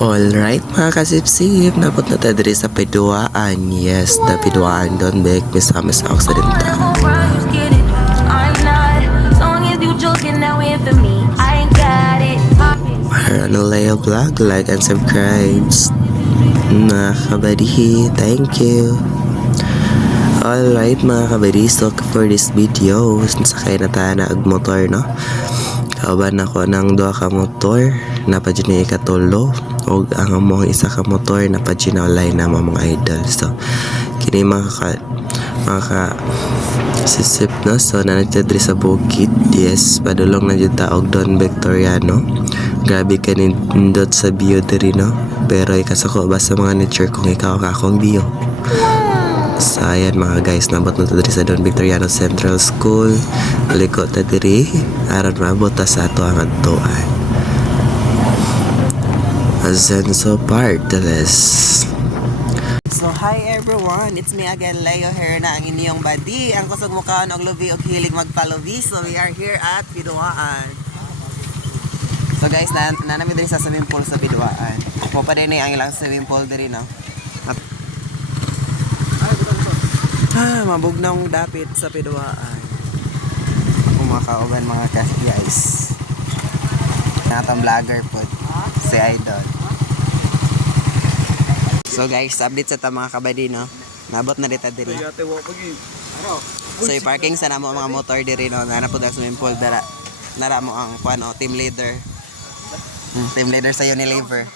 Alright mga kasipsip, napot na tayo diri sa Piduaan. Yes, the Piduaan Don Bek, Misamis Occidental. Maranoleo Vlog, like and subscribe. Mga kabadihi, thank you. Alright mga kabadi, so for this video, sakay na tayo na ag motor, no? Kauban ako ng duha ka motor, napadyo niya ikatulo. O ang among isa ka motor na paginawlay na mga idol. So kini mga sisip na. So nanagtadri sa bukid. Yes, padulong na dyan taog Don Victoriano. Grabe ka nindot sa view diri, no? Pero ikasako ba sa mga nature kung ikaw ka akong view. So ayan mga guys, nabot na diri sa Don Victoriano Central School. Liko ta diri aron maabot ta sa ato ang adtuan. Asenso Parteles. So hi everyone, it's me again, Leo here na ang inyong badi. Ang kusog mukha ng Lubi o hilig magpalovi. So we are here at Piduaan. So guys, nanami din sa swimming pool sa Piduaan. Ako pa din ang ilang swimming pool din, no? Mabugnong dapit sa Piduaan. Ako mga kauban mga guys. Natang vlogger po si Idol. So guys, update sa ta mga kabady, no? Nabot na dito diri. So i-parking sa namo mga motor diri, no? Nana po sa swimming pool dara. Nara mo ang team leader. Team leader sa Unilever.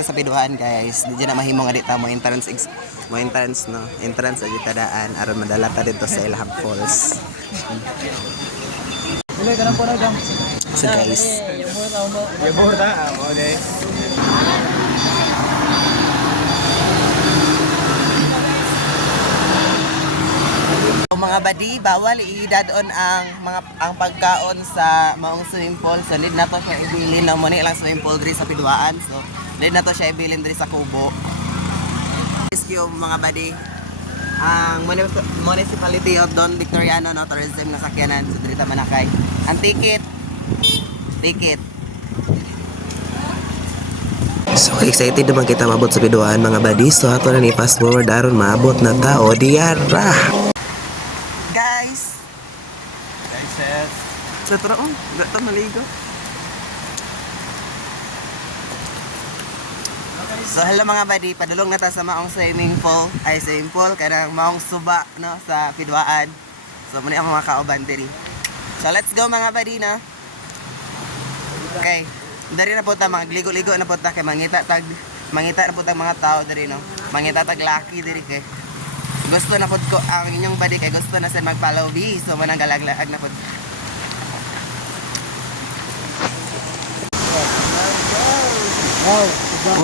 Sa Piduaan guys, di na mahimo nga dita mo entrance no. Entrance sa daan aron madala ta dito sa Ilham Falls. So guys, mga badi, bawal idadon ang pagkaon sa maong swimming pool. So need na to siya ibilin na mo ni lang swimming pool diri sa Piduaan. So need na to siya ibilin diri sa Kubo. Rescue mga badi. Ang municipality of Don Victoriano, no, tourism na sakyanan sa diri ta Manakay. Ang ticket. So excited naman kita mabot sa Piduaan mga badi. So ato na ni fast forward aron maabot na tao diara. Guys, sa traon, dato maligo. So hello mga badi, padulong na ta sa maong swimming pool, kanang maong suba, no, sa Piduaan. So muna ang mga kauban diri. So let's go mga badi, na. Okay, dari na po ta magligo-ligo na po ta kay mangita na po ta mga tao diri, no. Mangita tag laki diri kay gusto na po ko ang inyong badi kay gusto na sa mag-follow me. So manang galaglaag na po.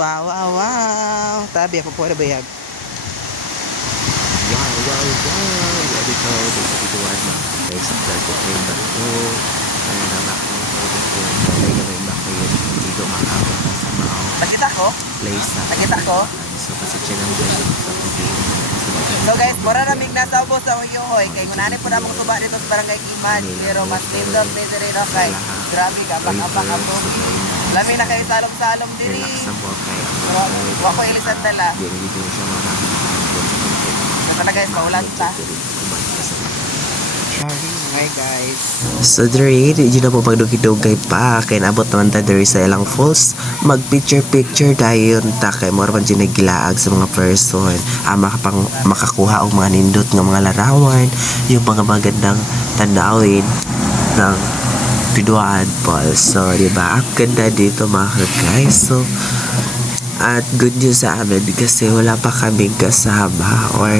Wow. Tabi ako po na bayag. Wow. Ready ko dito sa Piduaan mga guys. Sa vlog ko kayo ba ito? Kaya naman ako dito makakabot na sa mga nakita ko? So kasi chinang guys sa video. So guys, mura na mig nasa ubos sa Uyohoy. Kay kunani po na mong suba dito sa Barangay Iman. Pero mas lindot ni diri na kay grabe ka, abak mo. Lami na kayo salom-salom diri. Wa ko ilisan dala. Ito na guys, maulan ta. Hi guys. So diri, di na po pagdugidugay pa. Kaya nabot naman ta diri sa ilang falls. Mag picture dayon ta. Kaya mo raman dyan naggilaag sa mga person. Makakuha og mga nindot ng mga larawan. Yung mga magandang tandawin ng Piduaan Falls. So diba, ang ganda dito mga guys. So at good news sa amin kasi wala pa kaming kasama or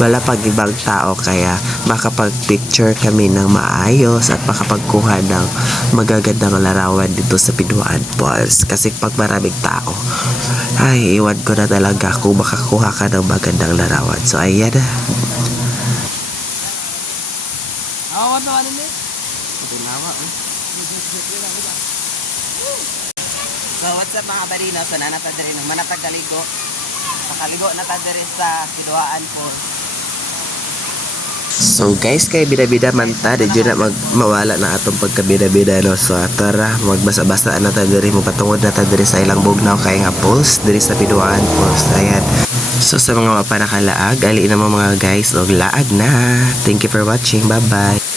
wala pang ibang tao, kaya makapag-picture kami ng maayos at makapagkuha ng magagandang larawan dito sa Piduaan Falls. Kasi pag maraming tao, ay iwan ko na talaga kung makakuha ka ng magandang larawan. So ayan na. So what's up mga barino, so nanatadiri ng manatagaligo. Makaligo na tadiri sa Piduaan Falls. So guys, kay bida-bida man ta, di na mawala na atong pagkabida-bida no. So tara, magbasa-basa na ta diri, mo patungod na ta diri sa ilang bugnaw kay nga post diri sa Biduan post. Ayan. So sa mga mapanakalaag, ali na mo mga guys, og laag na. Thank you for watching. Bye-bye.